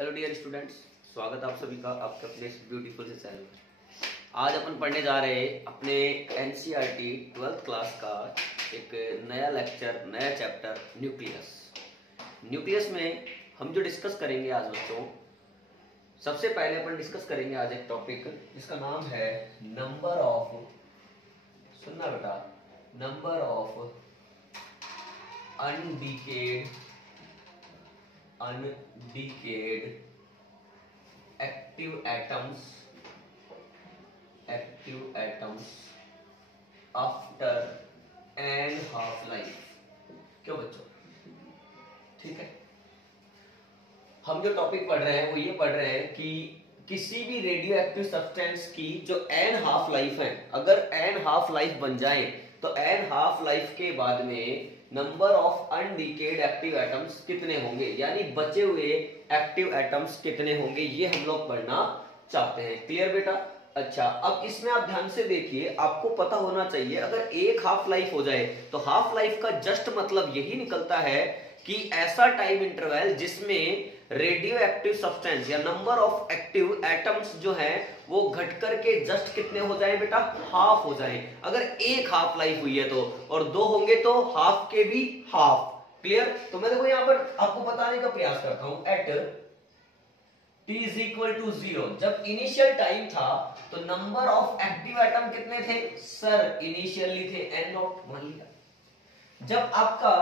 Hello dear students, स्वागत आप सभी का आपके अपने ब्यूटीफुल से चैनल में। आज अपन पढ़ने जा रहे हैं अपने एनसीईआरटी 12th क्लास का एक नया लेक्चर, नया चैप्टर न्यूक्लियस। न्यूक्लियस में हम जो डिस्कस करेंगे आज बच्चों, सबसे पहले अपन डिस्कस करेंगे आज एक टॉपिक जिसका नाम है नंबर ऑफ, सुनना बेटा, number of undecayed active atoms after an half life. क्यों बच्चों? ठीक है, हम जो टॉपिक पढ़ रहे हैं वो ये पढ़ रहे हैं कि किसी भी रेडियो एक्टिव सब्सटेंस की जो एन हाफ लाइफ है, अगर एन हाफ लाइफ बन जाए तो एन हाफ लाइफ के बाद में number of undecayed active atoms कितने होंगे, यानी बचे हुए एक्टिव एटम्स कितने होंगे, ये हम लोग पढ़ना चाहते हैं। क्लियर बेटा? अच्छा, अब इसमें आप ध्यान से देखिए, आपको पता होना चाहिए अगर एक हाफ लाइफ हो जाए तो हाफ लाइफ का जस्ट मतलब यही निकलता है कि ऐसा टाइम इंटरवल जिसमें रेडियो एक्टिव सब्सटेंस या नंबर ऑफ एक्टिव एटम्स जो है वो घट करके जस्ट कितने हो जाए बेटा? हाफ हो जाए। अगर एक हाफ लाइफ हुई है तो, और दो होंगे तो हाफ के भी हाफ। क्लियर? तो मैं देखो यहां पर आपको बताने का प्रयास करता हूं। At t is equal to 0, जब इनिशियल टाइम था तो नंबर ऑफ एक्टिव एटम कितने थे सर? इनिशियली थे n नॉट, मान लिया। जब आपका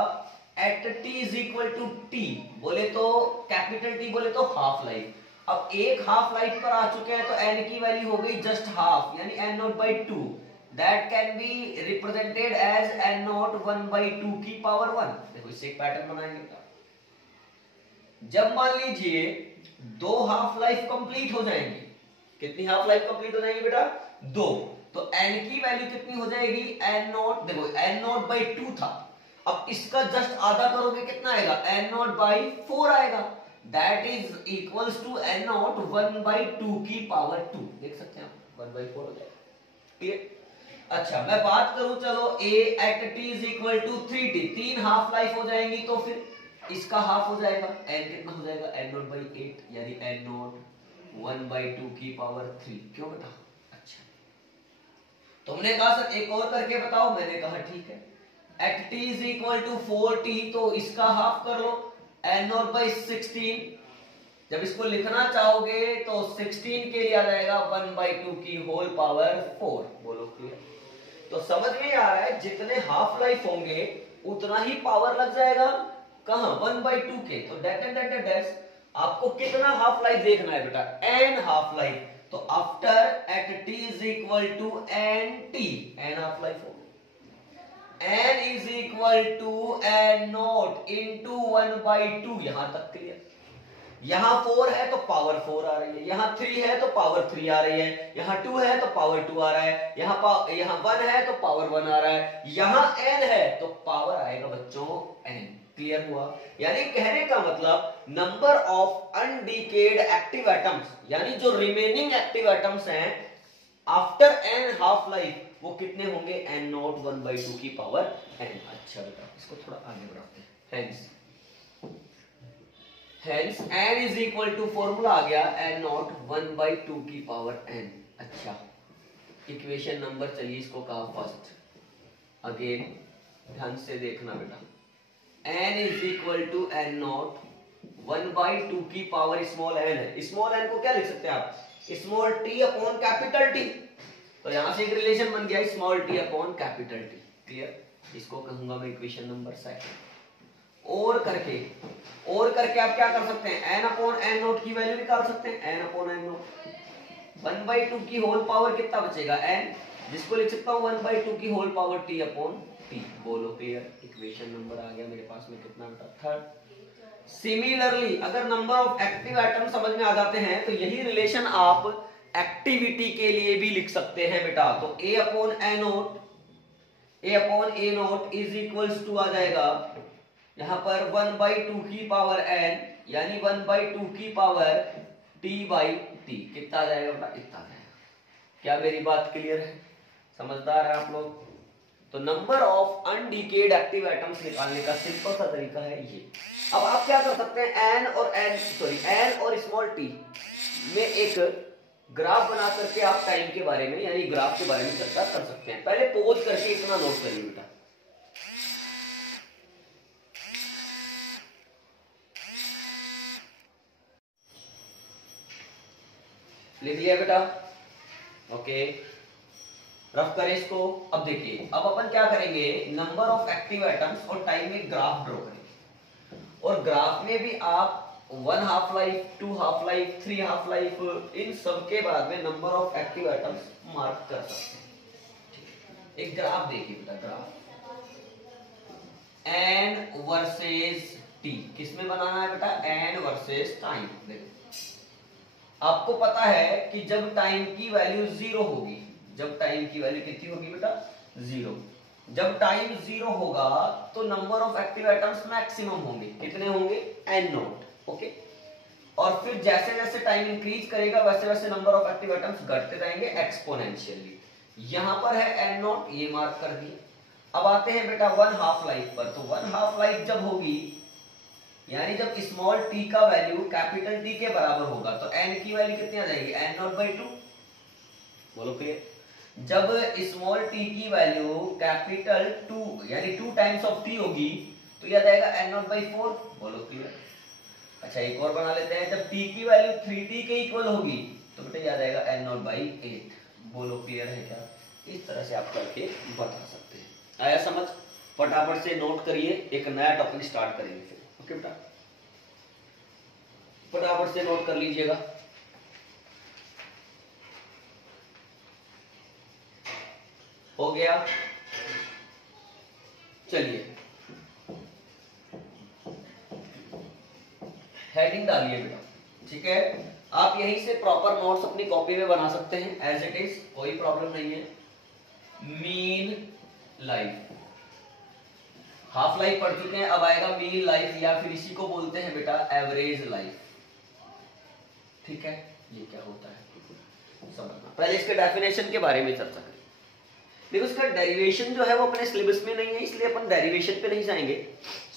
at t is equal to t बोले तो कैपिटल T बोले तो हाफ लाइफ। अब एक हाफ लाइफ पर आ चुके हैं तो n की वैल्यू हो गई जस्ट हाफ, यानी n naught by 2। That can be represented as n naught 1 by 2 की पावर 1। देखो इससे एक पैटर्न बनाएंगे। जब मान लीजिए दो हाफ लाइफ कंप्लीट हो जाएंगी, कितनी हाफ लाइफ कंप्लीट हो जाएंगी बेटा? दो। तो n की वैल्यू कितनी हो जाएगी? n नॉट, देखो n नॉट बाई 2 था, अब इसका जस्ट आधा करोगे कितना आएगा? n नॉट बाई 4 आएगा। That is equals to n naught 1 by 2 की पावर 2। देख सकते हैं आप, 1 बाई 4 हो जाएगा। क्लियर? अच्छा, मैं बात करूं, चलो a at t is equal to 3t, तीन हाफ लाइफ हो जाएंगी तो फिर इसका हाफ हो जाएगा। n कितना हो जाएगा? n नॉट बाई 8, यानी n नॉट 1 बाई 2 की पावर 3। क्यों बेटा? अच्छा, तुमने कहा सर एक और करके बताओ, मैंने कहा ठीक है। At t is equal to 4t, तो इसका हाफ कर लो, n नॉट बाई 16। जब इसको लिखना चाहोगे तो 16 के लिए आ जाएगा 1 बाई 2 की होल पावर 4। बोलो क्लियर? तो समझ में आ रहा है, जितने हाफ लाइफ होंगे उतना ही पावर लग जाएगा। कहां? 1 बाई 2 के। तो डेट आपको कितना हाफ लाइफ देखना है बेटा? n half life. तो after at t is equal to nt, n half life हो गई। n is equal to n naught into 1 by 2। यहां तक क्लियर? यहां 4 है तो पावर 4 आ रही है, यहां 3 है तो पावर 3 आ रही है, यहां 2 है तो पावर 2 आ रहा है, यहां 1 है तो पावर 1 आ रहा है, यहां n है तो पावर आएगा बच्चों n। क्लियर हुआ? यानी कहने का मतलब number of undecayed active atoms, यानी जो रिमेनिंग एक्टिव एटम्स हैं आफ्टर n हाफ लाइफ, वो कितने होंगे? n नॉट 1 बाई 2 की पावर n। अच्छा बेटा, इसको थोड़ा आगे बढ़ाते हैं। Hence n is equal to, formula आ गया n नॉट 1 बाई 2 की पावर n। अच्छा, इक्वेशन नंबर, चलिए इसको कहा फर्स्ट। अगेन ध्यान से देखना बेटा, n is equal to n naught 1 by 2 की पावर स्मॉल n है। स्मॉल n को क्या लिख सकते हैं आप? Small t upon capital T। तो यहां से एक रिलेशन बन गया, small t upon capital T। Clear? इसको कहूंगा मैं इक्वेशन नंबर 2। और करके आप क्या कर सकते हैं? n अपॉन n नोट की वैल्यू निकाल सकते हैं। n upon n note 1 by 2 की होल पावर कितना बचेगा? n, जिसको लिख सकता हूं 1 बाई 2 की whole power t upon t। बोलो क्लियर? इक्वेशन नंबर आ गया मेरे पास में कितना बेटा? 3rd। सिमिलरली अगर नंबर ऑफ एक्टिव एटम समझ में आ जाते हैं तो यही रिलेशन आप एक्टिविटी के लिए भी लिख सकते हैं बेटा। तो a upon a naught is equals to आ जाएगा यहां पर 1 बाई 2 की पावर n, यानी 1 बाई 2 की पावर t बाई t। कितना आ जाएगा बेटा? इतना आ जाएगा। क्या मेरी बात क्लियर है? समझदार है आप लोग? तो number of undecayed active atoms निकालने का सिंपल सा तरीका है ये। अब आप क्या कर सकते हैं, एन और स्मॉल टी में एक ग्राफ बना करके आप टाइम के बारे में यानी ग्राफ के बारे में चर्चा कर सकते हैं। पहले पोज करके इतना नोट करिए बेटा, लिख लिया बेटा, ओके, रफ करें इसको। अब देखिए, अब अपन क्या करेंगे, नंबर ऑफ एक्टिव एटम्स और टाइम में ग्राफ ड्रॉ करेंगे, और ग्राफ में भी आप 1 half life, 2 half life, 3 half life, इन सब के बाद में number of active atoms mark कर सकते हैं। एक ग्राफ देखिए बेटा, ग्राफ एन वर्सेस टी, किसमें बनाना है बेटा, एन वर्सेस टाइम। देखो आपको पता है कि जब टाइम की वैल्यू 0 होगी, जब टाइम की वैल्यू कितनी होगी बेटा, 0, जब टाइम 0 होगा तो number of active atoms maximum होंगे, कितने होंगे, एन नॉट, ओके। और फिर जैसे जैसे टाइम इंक्रीज करेगा वैसे वैसे नंबर ऑफ एक्टिव एटम्स घटते रहेंगे एक्सपोनेंशियली। यहां पर है एन नॉट, ये मार्क कर दिए। अब आते हैं बेटा 1 हाफ लाइफ पर, तो 1 हाफ लाइफ जब होगी यानी जब स्मॉल टी का वैल्यू कैपिटल टी के बराबर होगा तो एन की वैल्यू कितनी आ जाएगी, एन नॉट बाई 2, बोलो क्लियर। जब स्मॉल टी की वैल्यू कैपिटल 2 यानी 2 टाइम्स ऑफ टी होगी तो यह जाएगा एन नॉट बाई 4, बोलो क्लियर। अच्छा एक और बना लेते हैं, जब टी की वैल्यू 3t के इक्वल होगी तो बेटा यह जाएगा एन नॉट बाई 8, बोलो क्लियर है क्या। इस तरह से आप करके बता सकते हैं। आया समझ, फटाफट से नोट करिए, एक नया टॉपिक स्टार्ट करेंगे फिर, ओके बेटा, फटाफट से नोट कर लीजिएगा। हो गया, चलिए हेडिंग डालिए बेटा, ठीक है। आप यहीं से प्रॉपर नोट्स अपनी कॉपी में बना सकते हैं एज इट इज, कोई प्रॉब्लम नहीं है। मीन लाइफ, हाफ लाइफ पढ़ चुके हैं, अब आएगा मीन लाइफ या फिर इसी को बोलते हैं बेटा एवरेज लाइफ, ठीक है। ये क्या होता है समझना, पहले इसके डेफिनेशन के बारे में चर्चा करें। देखो इसका डेरिवेशन जो है वो अपने सिलेबस में नहीं है, इसलिए अपन डेरिवेशन पे नहीं जाएंगे,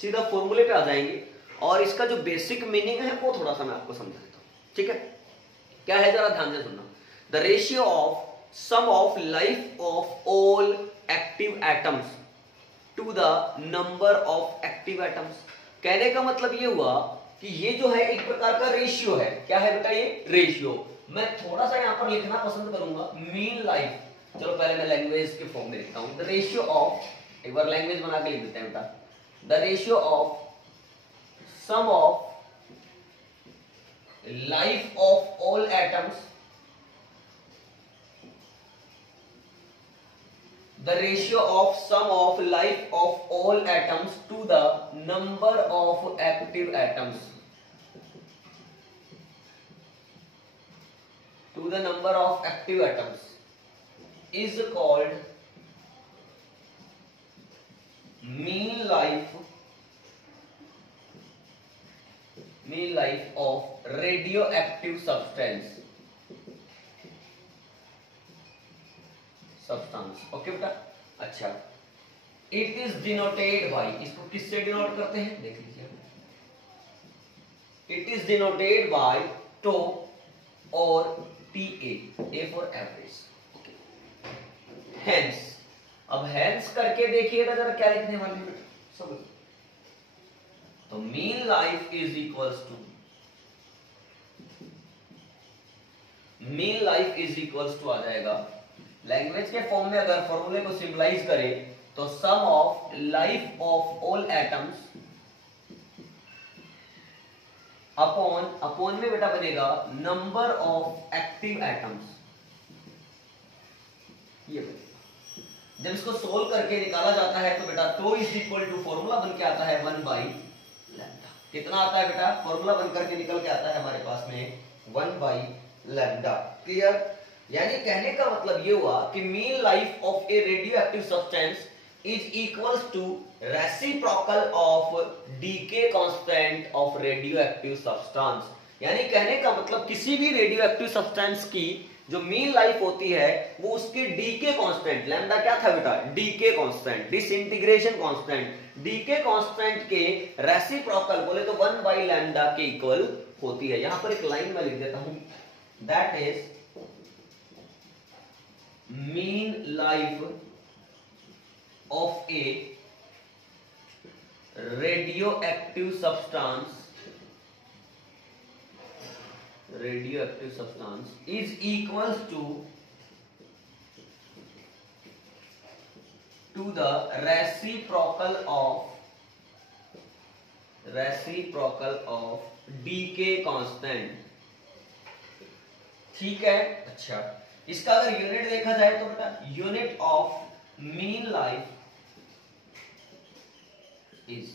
सीधा फॉर्मूले पे आ जाएंगे, और इसका जो बेसिक मीनिंग है वो थोड़ा सा मैं आपको समझा देता हूं, ठीक है। क्या है जरा ध्यान से सुनना, the ratio of sum of life of all active atoms to the number of active atoms. कहने का मतलब ये हुआ कि ये जो है एक प्रकार का रेशियो है, क्या है बेटा ये रेशियो। मैं थोड़ा सा यहां पर लिखना पसंद करूंगा मीन लाइफ, चलो पहले मैं लैंग्वेज के फॉर्म में लिखता हूं, द रेशियो ऑफ, एक बार लैंग्वेज बना के लिख देते हैं बेटा, the ratio of sum of life of all atoms, the ratio of sum of life of all atoms to the number of active atoms, to the number of active atoms is called mean life of radioactive substance, okay बेटा। अच्छा it is denoted bye, इसको किससे denote करते हैं देख लीजिए, it is denoted by tau और TA, A for average, okay. Hence, अब हेंस करके देखिएगा जरा क्या लिखने वाले हैं बेटा, समझ। तो mean life is equals to, mean life is equals to आ जाएगा, लैंग्वेज के फॉर्म में अगर फॉर्मूले को सिंपलाइज करें तो sum of life of all atoms upon में बेटा बनेगा नंबर ऑफ एक्टिव एटम्स, ये बनेगा। जब इसको सोल्व करके निकाला जाता है तो बेटा tau is equal to formula बन के आता है 1 बाई लैम्डा, कितना आता है बेटा, फॉर्मूला बन करके निकल के आता है हमारे पास में 1 बाई लैम्डा, क्लियर। यानी कहने का मतलब ये हुआ कि mean life of a radioactive substance is equals to reciprocal of decay constant of radioactive substance. यानी कहने का मतलब किसी भी रेडियोएक्टिव सब्सटेंस की जो मीन लाइफ होती है वो उसके डीके कांस्टेंट, लैम्डा क्या था बेटा, decay constant, disintegration constant, decay constant के रेसिप्रोकल बोले तो 1 बाई लैम्डा के इक्वल होती है। यहां पर एक लाइन में लिख देता हूं, that is mean life of A radioactive substance is equals to the reciprocal of decay constant। ठीक है। अच्छा, इसका अगर यूनिट देखा जाए तो बेटा unit of mean life is,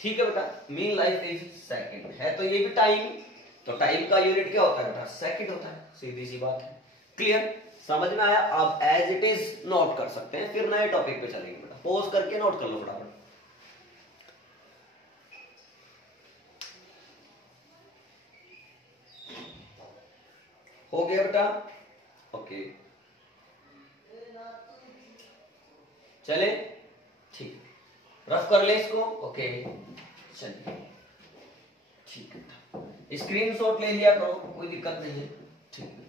ठीक है बेटा, मीन लाइफ इज सेकंड है, तो ये भी टाइम, तो टाइम का यूनिट क्या होता है बेटा, सेकंड होता है, सीधी सी बात है। क्लियर, समझ में आया? आप एज इट इज नोट कर सकते हैं, फिर नए टॉपिक पे चलेंगे बेटा, पॉज करके नोट कर लो फटाफट। हो गया बेटा? ओके, चले, ठीक, रफ कर ले इसको। ओके चलिए, ठीक है, स्क्रीनशॉट ले लिया करो, कोई दिक्कत नहीं है, ठीक है।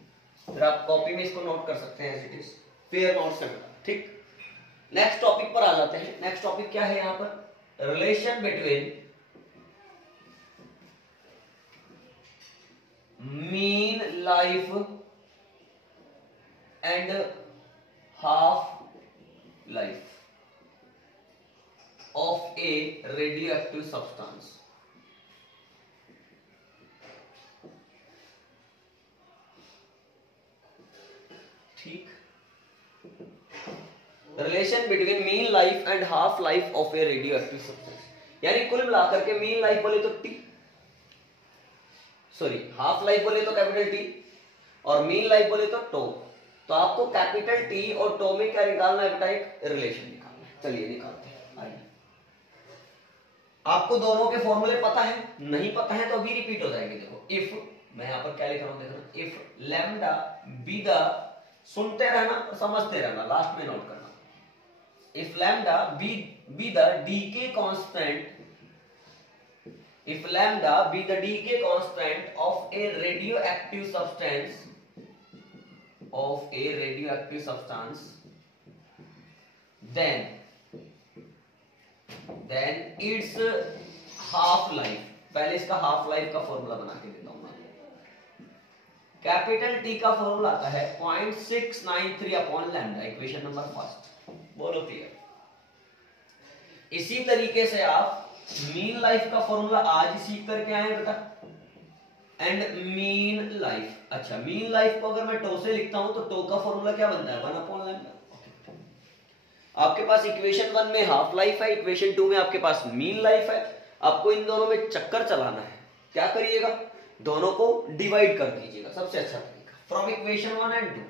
फिर आप कॉपी में इसको नोट कर सकते हैं as it is, fair note से, ठीक। नेक्स्ट टॉपिक पर आ जाते हैं। नेक्स्ट टॉपिक क्या है यहाँ पर, relation between mean life and half life of a radioactive substance। ठीक, relation between mean life and half life of a radioactive substance, यानी कुल मिलाकर के मीन लाइफ बोले तो टी, सॉरी हाफ लाइफ बोले तो कैपिटल टी, और मीन लाइफ बोले तो टो। तो आपको कैपिटल टी और टो में क्या निकालना है बेटा, एक रिलेशन निकालना है। चलिए निकालते हैं, आइए। आपको दोनों के फॉर्मूले पता है, नहीं पता है तो अभी रिपीट हो जाएंगे। देखो, इफ, मैं यहां पर क्या लिख रहा हूं, देखना, इफ लैम्डा बी द, सुनते रहना और समझते रहना, लास्ट में नोट करना, if lambda be the decay constant, if lambda be the decay constant of a radioactive substance, then its half life, पहले इसका हाफ लाइफ का फॉर्मूला बना के देता हूं मैं। कैपिटल टी का फॉर्मूला आता है 0.693 upon lambda, equation number first, बोलो क्लियर। इसी तरीके से आप मीन लाइफ का फॉर्मूला आज ही सीख करके आए बेटा, एंड मीन लाइफ। अच्छा, मीन लाइफ को अगर मैं टो से लिखता हूं तो टो का फॉर्मूला क्या बनता है, 1 अपॉन लैम्डा। आपके पास इक्वेशन 1 में हाफ लाइफ है, इक्वेशन 2 में आपके पास मीन लाइफ है। आपको इन दोनों में चक्कर चलाना है, क्या करिएगा, दोनों को डिवाइड कर दीजिएगा, सबसे अच्छा तरीका। फ्रॉम इक्वेशन 1 एंड 2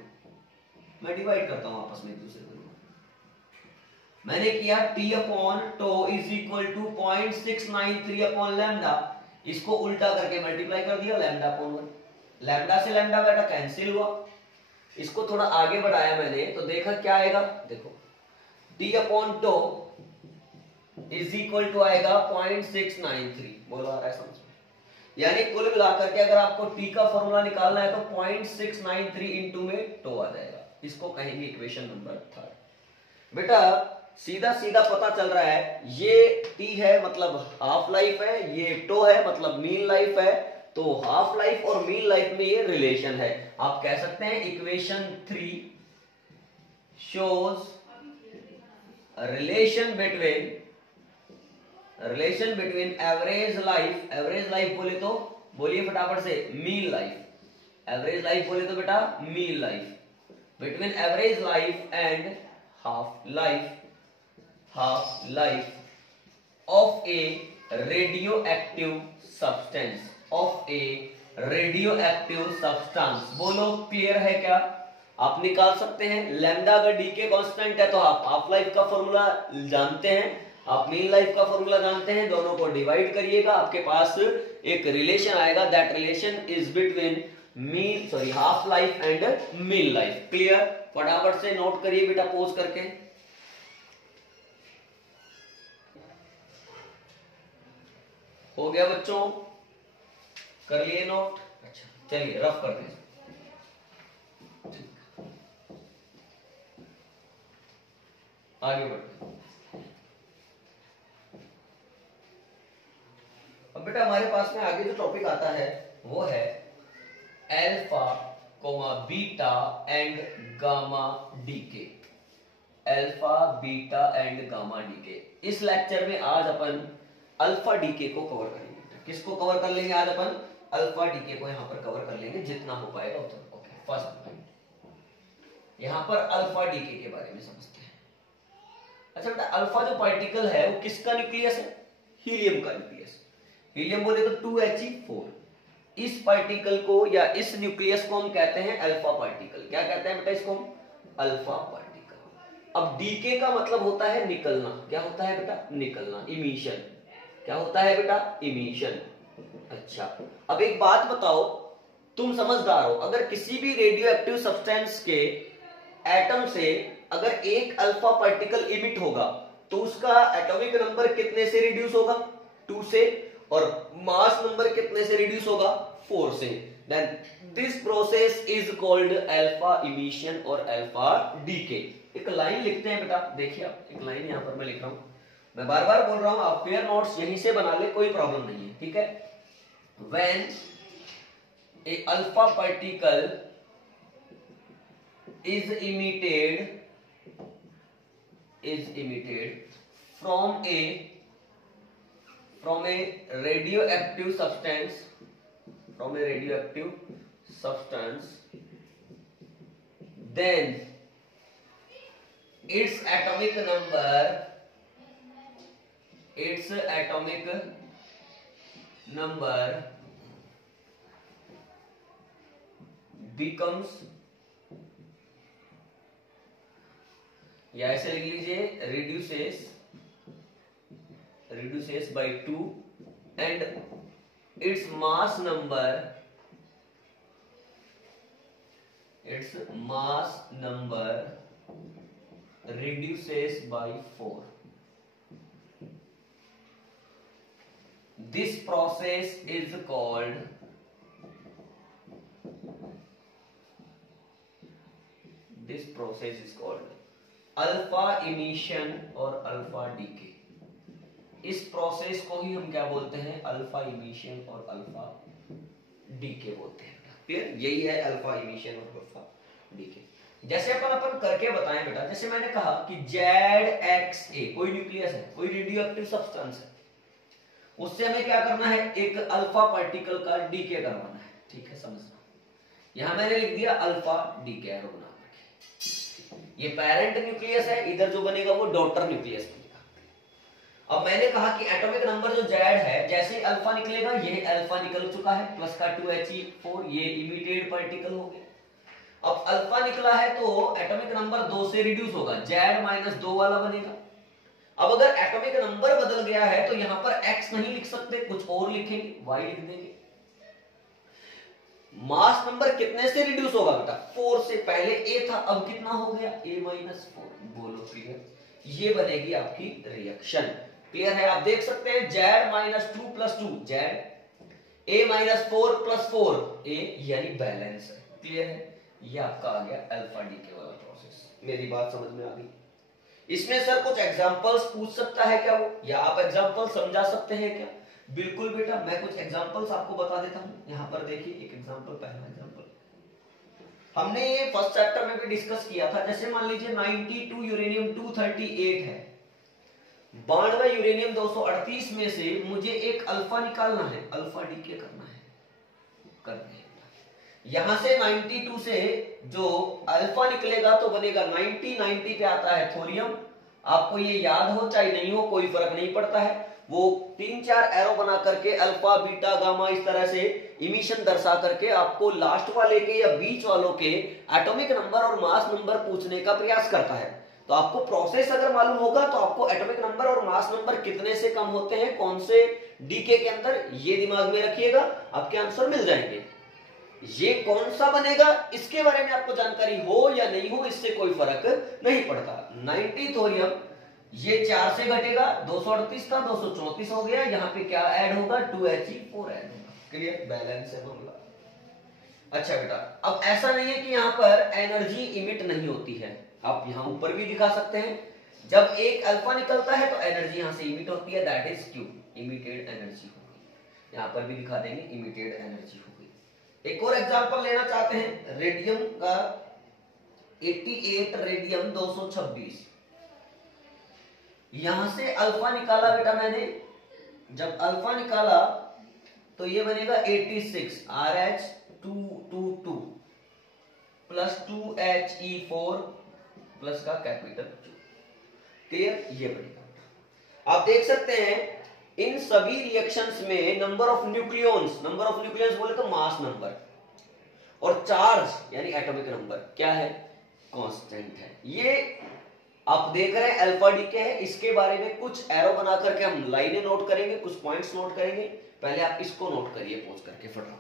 मैं डिवाइड करता हूं आपस में एक दूसरे को। मैंने किया t upon tau is equal to 0.693 upon lambda, इसको उल्टा करके मल्टीप्लाई कर दिया, लैम्डा अपॉन 1। लैम्डा से लैम्डा बेटा कैंसिल हुआ, इसको थोड़ा आगे बढ़ाया मैंने तो देखा क्या आएगा, देखो t upon tau is equal to आएगा 0.693। बोलो आ रहा है समझ में? यानी कुल मिलाकर के अगर आपको टी का फॉर्मूला निकालना है तो 0.693 इंटू में टो आ जाएगा, इसको कहेंगे इक्वेशन नंबर 3। बेटा सीधा सीधा पता चल रहा है, ये टी है मतलब हाफ लाइफ है, ये टो है मतलब मीन लाइफ है, तो हाफ लाइफ और मीन लाइफ में ये रिलेशन है। आप कह सकते हैं equation 3 shows relation between average life बोले तो बोलिए फटाफट से मीन लाइफ, एवरेज लाइफ बोले तो बेटा mean life, between average life and half life of a radioactive substance. बोलो क्लियर है क्या? आप निकाल सकते हैं। लैम्डा अगर डीके कांस्टेंट है तो आप हाफ लाइफ का फॉर्मूला जानते हैं, आप मीन लाइफ का फॉर्मूला जानते हैं, दोनों को डिवाइड करिएगा, आपके पास एक रिलेशन आएगा। That relation is between half life and mean life. Clear? फटाफट से नोट करिए बेटा पोज करके। हो गया बच्चों? कर लिए नोट? अच्छा चलिए रफ करते हैं। आगे बढ़ते हैं। अब बेटा हमारे पास में आगे जो टॉपिक आता है वो है alpha comma beta and gamma decay. Alpha beta and gamma decay. इस लेक्चर में आज अपन अल्फा डीके को कवर करेंगे। किसको कवर कर लेंगे आज अपन? अल्फा डीके को यहां पर कवर कर लेंगे जितना हो पाएगा उतना। ओके, फर्स्ट पॉइंट यहां पर अल्फा डीके के बारे में समझते हैं। अच्छा बेटा, अल्फा जो पार्टिकल है वो किसका न्यूक्लियस है? हीलियम का न्यूक्लियस। हीलियम बोले तो 2He4। इस पार्टिकल को या इस न्यूक्लियस को हम कहते हैं अल्फा पार्टिकल। क्या कहते हैं बेटा इसको? Alpha particle. अब डीके का मतलब होता है निकलना। क्या होता है बेटा? निकलना, इमिशन। क्या होता है बेटा? इमिशन। अच्छा, अब एक बात बताओ, तुम समझदार हो, अगर किसी भी रेडियो एक्टिव सब्सटेंस के एटम से अगर एक अल्फा पार्टिकल इमिट होगा तो उसका एटॉमिक नंबर कितने से रिड्यूस होगा? 2 से। और मास नंबर कितने से रिड्यूस होगा? 4 से। Then this process is called alpha emission और अल्फा डीके। एक लाइन लिखते हैं बेटा, देखिए आप, एक लाइन यहां पर मैं लिख रहा हूं, मैं बार बार बोल रहा हूं, आप फेयर नोट्स यहीं से बना ले, कोई प्रॉब्लम नहीं है, ठीक है। When A alpha particle is emitted from a radioactive substance, then its atomic number becomes, या ऐसे लिख लीजिए, reduces by 2 and its mass number reduces by 4. This process is called alpha emission और अल्फा डीके। इस process को ही हम क्या बोलते हैं? अल्फा इमिशन और अल्फा डीके बोलते हैं। क्लियर? यही है अल्फा इमिशन और अल्फा डीके। जैसे अपन करके बताएं बेटा, जैसे मैंने कहा कि ZXA कोई न्यूक्लियस है, कोई रेडियोएक्टिव सब्सटेंस है, उससे हमें क्या करना है? एक अल्फा पार्टिकल का डीके करवाना है, ठीक है, समझना। यहां मैंने लिख दिया अल्फा डीके एरो बना करके। ये पेरेंट न्यूक्लियस है, इधर जो बनेगा वो डॉटर न्यूक्लियस बनेगा। अब मैंने कहा कि एटॉमिक नंबर जो Z है, जैसे अल्फा निकलेगा, ये अल्फा निकल चुका है, प्लस का 2He4, ये इमिटेड पार्टिकल हो गया। अब अल्फा निकला है तो एटॉमिक नंबर 2 से रिड्यूस होगा, Z-2 वाला बनेगा। अब अगर एटॉमिक नंबर बदल गया है तो यहां पर X नहीं लिख सकते, कुछ और लिखेंगे, Y लिख देंगे। मास नंबर कितने से रिड्यूस होगा बेटा? 4 से। पहले A था, अब कितना हो गया? A-4। बोलो क्लियर? ये बनेगी आपकी रिएक्शन। क्लियर है? आप देख सकते हैं Z-2 + 2 Z, A-4 + 4 A, यानी बैलेंस है। क्लियर है? ये आपका आ गया अल्फा डीके वाला प्रोसेस। मेरी बात समझ में आ गई? इसमें सर कुछ एग्जांपल्स पूछ सकता है क्या वो, या आप एग्जांपल समझा सकते हैं क्या? बिल्कुल बेटा, मैं कुछ एग्जांपल्स आपको बता देता हूं। यहां पर देखिए एक एग्जांपल, पहला एग्जांपल हमने ये फर्स्ट चैप्टर में भी डिस्कस किया था। जैसे मान लीजिए 92 यूरेनियम 238 है, 92 यूरेनियम 238 में से मुझे एक अल्फा निकालना है, अल्फा डीके करना है, करते हैं। यहां से 92 से जो अल्फा निकलेगा तो बनेगा 90 पे आता है थोरियम। आपको ये याद हो चाहे नहीं हो, कोई फर्क नहीं पड़ता है। वो 3-4 एरो बना करके अल्फा बीटा गामा इस तरह से इमिशन दर्शा करके आपको लास्ट वाले के या बीच वालों के एटॉमिक नंबर और मास नंबर पूछने का प्रयास करता है। तो आपको प्रोसेस अगर मालूम होगा तो आपको एटॉमिक नंबर और मास नंबर कितने से कम होते हैं कौन से डीके के अंदर, ये दिमाग में रखिएगा, आपके आंसर मिल जाएंगे। ये कौन सा बनेगा इसके बारे में आपको जानकारी हो या नहीं हो इससे कोई फर्क नहीं पड़ता। 90 थोरियम ये 4 से घटेगा, 238 था 234 हो गया, यहाँ पे क्या ऐड होगा 2He4 ऐड होगा। क्लियर, बैलेंस है मामला। अच्छा बेटा, अब ऐसा नहीं है कि यहाँ पर एनर्जी इमिट नहीं होती है, आप यहाँ ऊपर भी दिखा सकते हैं, जब एक अल्फा निकलता है तो एनर्जी यहां से इमिट होती है, that is Q, emitted energy होगी। यहां पर भी दिखा देंगे इमिटेड एनर्जी होगी। एक और एग्जांपल लेना चाहते हैं रेडियम का, 88 रेडियम 226, यहां से अल्फा निकाला बेटा मैंने, जब अल्फा निकाला तो ये बनेगा 86 RH222 प्लस 2He4 प्लस का कैपिटल Q। क्लियर, ये बनेगा। आप देख सकते हैं इन सभी रिएक्शंस में नंबर ऑफ न्यूक्लियॉन्स बोले तो मास नंबर, और चार्ज यानी एटॉमिक नंबर क्या है, कांस्टेंट है। ये आप देख रहे हैं अल्फा डीके है, इसके बारे में कुछ एरो बना करके हम लाइनें नोट करेंगे, कुछ पॉइंट्स नोट करेंगे। पहले आप इसको नोट करिए पोज करके फटाफट।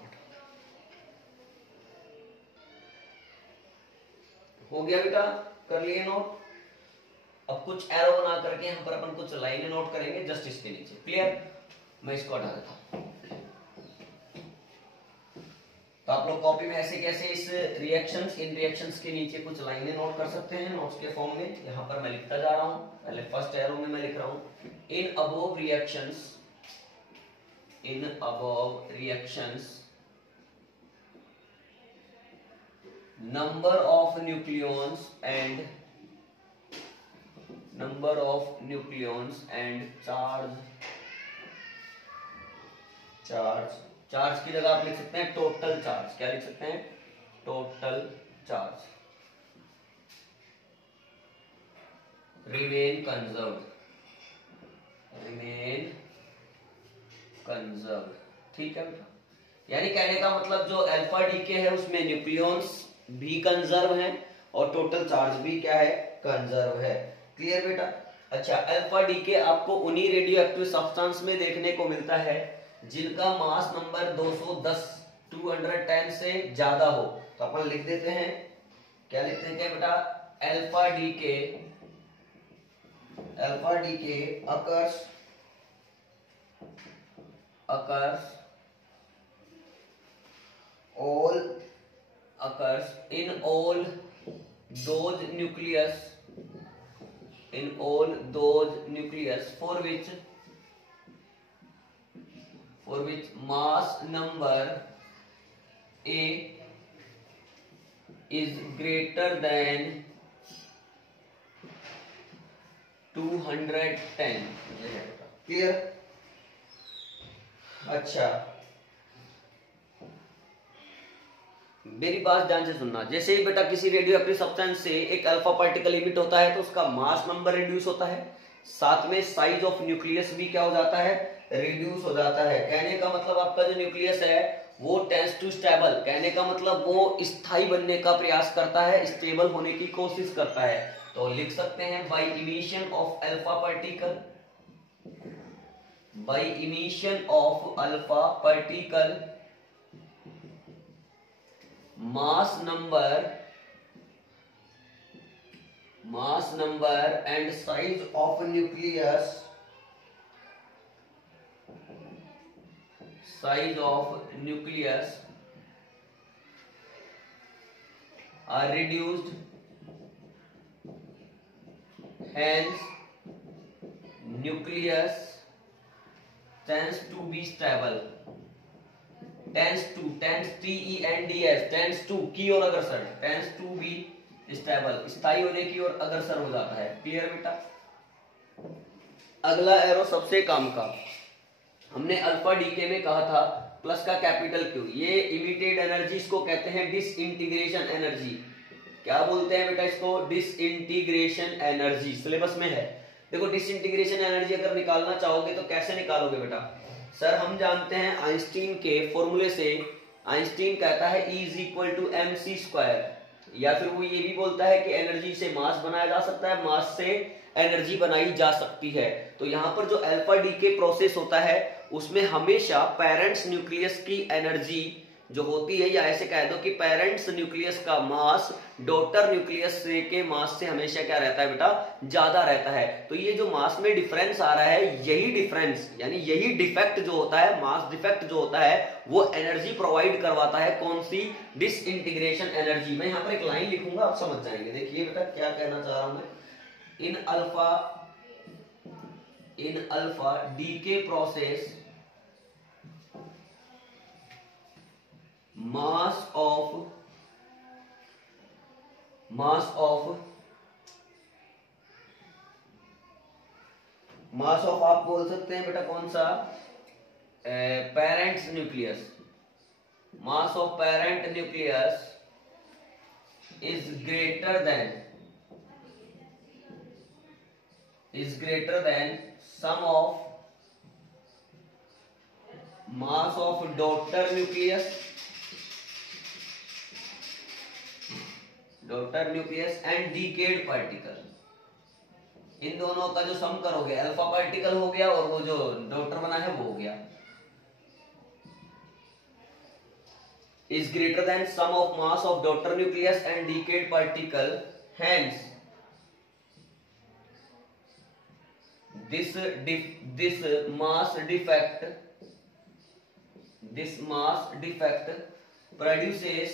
हो गया बेटा, कर लिए नोट। अब कुछ एरो बना करके यहाँ पर अपन कुछ लाइनें नोट करेंगे जस्ट इसके नीचे। क्लियर, मैं इसको हटा देता हूं। तो आप लोग कॉपी में ऐसे कैसे इस इन रिएक्शंस के नीचे कुछ लाइनें नोट कर सकते हैं नोट्स के फॉर्म में। यहाँ पर मैं लिखता जा रहा हूं, पहले फर्स्ट एरो में मैं लिख रहा हूं in above reactions number of nucleons and charge की जगह आप लिख सकते हैं टोटल चार्ज। क्या लिख सकते हैं, टोटल चार्ज रिमेन कंजर्व्ड। ठीक है बेटा, यानी कहने का मतलब जो अल्फा डीके है उसमें न्यूक्लियॉन्स भी कंजर्व हैं और टोटल चार्ज भी क्या है, कंजर्व है। क्लियर बेटा। अच्छा, अल्फा डीके आपको उन्हीं रेडियो एक्टिव सब्सटेंस में देखने को मिलता है जिनका मास नंबर 210 से ज्यादा हो। तो अपन लिख देते हैं, क्या लिखते हैं बेटा, alpha decay occurs in all those nucleus for which mass number A is greater than 210। Clear. अच्छा, मेरी बात ध्यान से सुनना। जैसे ही बेटा किसी रेडियो एक्टिव सब्सटेंस से एक अल्फा पार्टिकल इमिट होता है तो उसका मास नंबर रिड्यूस होता है, साथ में साइज ऑफ न्यूक्लियस भी क्या हो जाता है, रिड्यूस हो जाता है। कहने का मतलब आपका जो न्यूक्लियस है वो टेंड्स टू स्टेबल, कहने का मतलब वो स्थायी बनने का प्रयास करता है, स्टेबल होने की कोशिश करता है। तो लिख सकते हैं by emission of alpha particle mass number and size of nucleus are reduced, hence nucleus tends to be stable, tends to की और अग्रसर, tends to be stable, स्थायी होने की और अग्रसर हो जाता है। क्लियर बेटा। अगला एरो सबसे काम का, हमने अल्फा डीके में कहा था प्लस का कैपिटल क्यू, ये इमिटेड एनर्जी इसको कहते हैं डिसइंटीग्रेशन एनर्जी। क्या बोलते हैं बेटा इसको, डिसइंटीग्रेशन एनर्जी, सिलेबस में है। देखो डिसइंटीग्रेशन एनर्जी अगर निकालना चाहोगे तो कैसे निकालोगे बेटा, सर हम जानते हैं आइंस्टीन के फॉर्मूले से, आइंस्टीन कहता है E = mc², या फिर वो ये भी बोलता है कि एनर्जी से मास बनाया जा सकता है, मास से एनर्जी बनाई जा सकती है। तो यहाँ पर जो अल्फा डीके प्रोसेस होता है उसमें हमेशा पेरेंट्स न्यूक्लियस की एनर्जी जो होती है, या ऐसे कह दो कि पेरेंट्स न्यूक्लियस का मास डॉटर न्यूक्लियस के मास से हमेशा क्या रहता है बेटा, ज्यादा रहता है। तो ये जो मास में डिफरेंस आ रहा है, यही डिफरेंस यानी यही डिफेक्ट जो होता है, मास डिफेक्ट जो होता है, वो एनर्जी प्रोवाइड करवाता है। कौन सी? Disintegration energy. मैं यहां पर एक लाइन लिखूंगा, आप समझ जाएंगे। देखिए बेटा क्या कहना चाह रहा हूं मैं। in alpha decay process mass of आप बोल सकते हैं बेटा कौन सा, parents nucleus, mass of parent nucleus is greater than sum of mass of daughter nucleus and decayed particle। इन दोनों का जो सम करोगे, अल्फा पार्टिकल हो गया और वो जो डॉटर बना है वो हो गया, is greater than sum of mass of daughter nucleus and decayed particle, hence this mass defect produces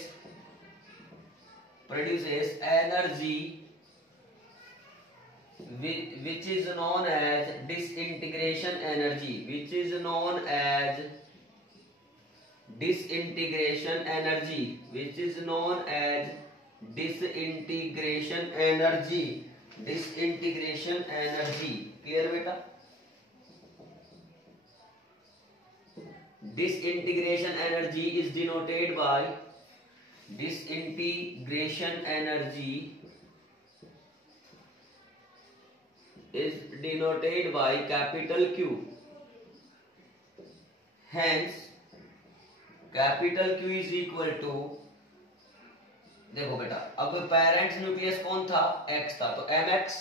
energy which is known as disintegration energy, clear बेटा? disintegration energy is denoted by capital Q, hence capital Q is equal to, देखो बेटा अब parents nucleus कौन था, X था, तो mx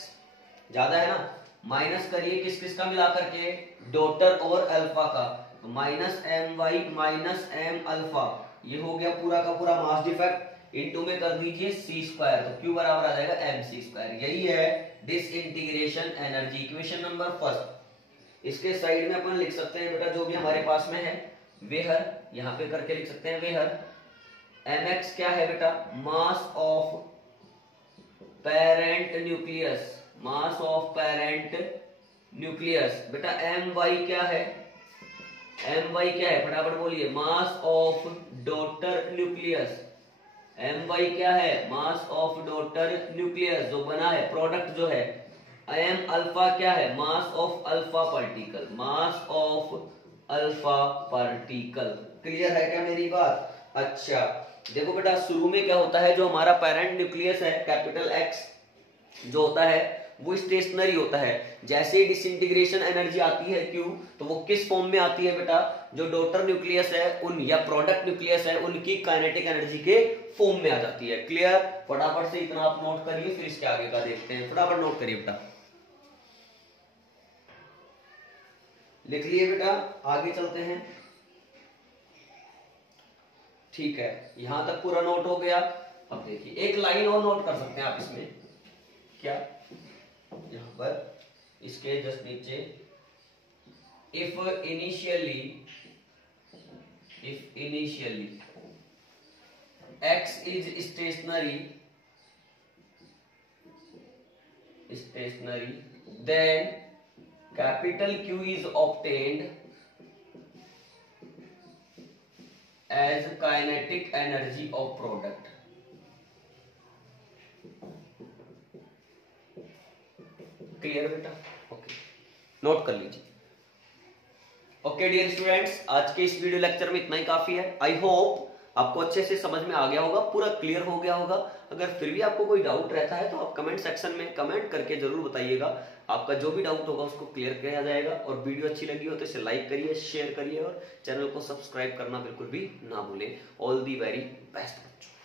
ज्यादा है ना, माइनस करिए किस किस का मिला करके, डॉटर और अल्फा का, तो minus M Y minus M alpha, ये हो गया पूरा का पूरा मास डिफेक्ट, इनटू में कर दीजिए सी स्क्वायर, तो क्यू बराबर आ जाएगा एम सी स्क्वायर। यही है disintegration energy, equation number first. इसके साइड में अपन लिख सकते हैं बेटा जो भी हमारे पास में है, वेहर यहां पे करके लिख सकते हैं, वेहर mx क्या है बेटा, मास ऑफ पेरेंट न्यूक्लियस, बेटा my क्या है, my क्या है फटाफट बोलिए, mass of daughter nucleus, my क्या है, मास ऑफ डॉटर न्यूक्लियस जो बना है, प्रोडक्ट जो है, m अल्फा क्या है, mass of alpha particle. Clear है क्या मेरी बात? अच्छा देखो बेटा शुरू में क्या होता है, जो हमारा पेरेंट न्यूक्लियस है कैपिटल X जो होता है वो स्टेशनरी होता है। जैसे ही डिसइंटीग्रेशन एनर्जी आती है Q, तो वो किस फॉर्म में आती है बेटा, जो डॉटर न्यूक्लियस है उन या प्रोडक्ट न्यूक्लियस है उनकी काइनेटिक एनर्जी के फॉर्म में आ जाती है। क्लियर? फटाफट से इतना आप नोट करिए, फिर इसके आगे का देखते हैं। फटाफट नोट करिए बेटा, लिख लिए बेटा, आगे चलते हैं। ठीक है, यहां तक पूरा नोट हो गया। अब देखिए एक लाइन और नोट कर सकते हैं आप इसमें, क्या, यहां पर इसके जस्ट नीचे, if initially x is stationary then capital Q is obtained as kinetic energy of product। Clear बेटा? ओके, नोट कर लीजिए। ओके डियर स्टूडेंट्स, आज के इस वीडियो लेक्चर में इतना ही काफी है। आई होप आपको अच्छे से समझ में आ गया होगा, पूरा क्लियर हो गया होगा। अगर फिर भी आपको कोई डाउट रहता है तो आप कमेंट सेक्शन में कमेंट करके जरूर बताइएगा। आपका जो भी डाउट होगा उसको क्लियर किया जाएगा। और वीडियो अच्छी लगी हो तो इसे लाइक करिए, शेयर करिए और चैनल को सब्सक्राइब करना बिल्कुल भी ना भूलें। ऑल दी वेरी बेस्ट बच्चों।